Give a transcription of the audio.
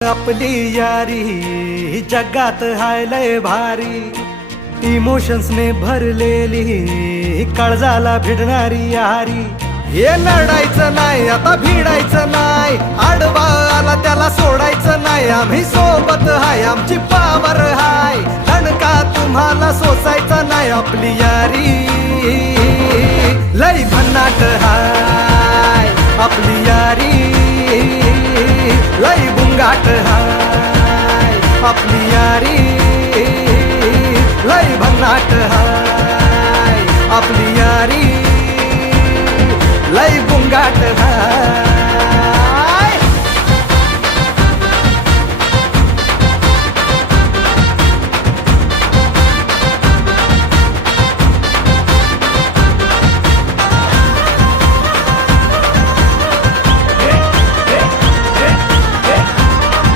आपली यारी जगात हाय लय भारी, इमोशन्स ने भरलेली काळजाला भिडणारी यारी. हे लढायचं नाही आता भिडायचं नाही, आडवा आला त्याला सोडायचं नाही. आम्ही सोबत हाय आमची पावर हाय, दणका तुम्हाला सोसायचा नाही. आपली यारी लय भन्नाट हाय, आपली यारी लय बुंगाट हाय, आपली यारी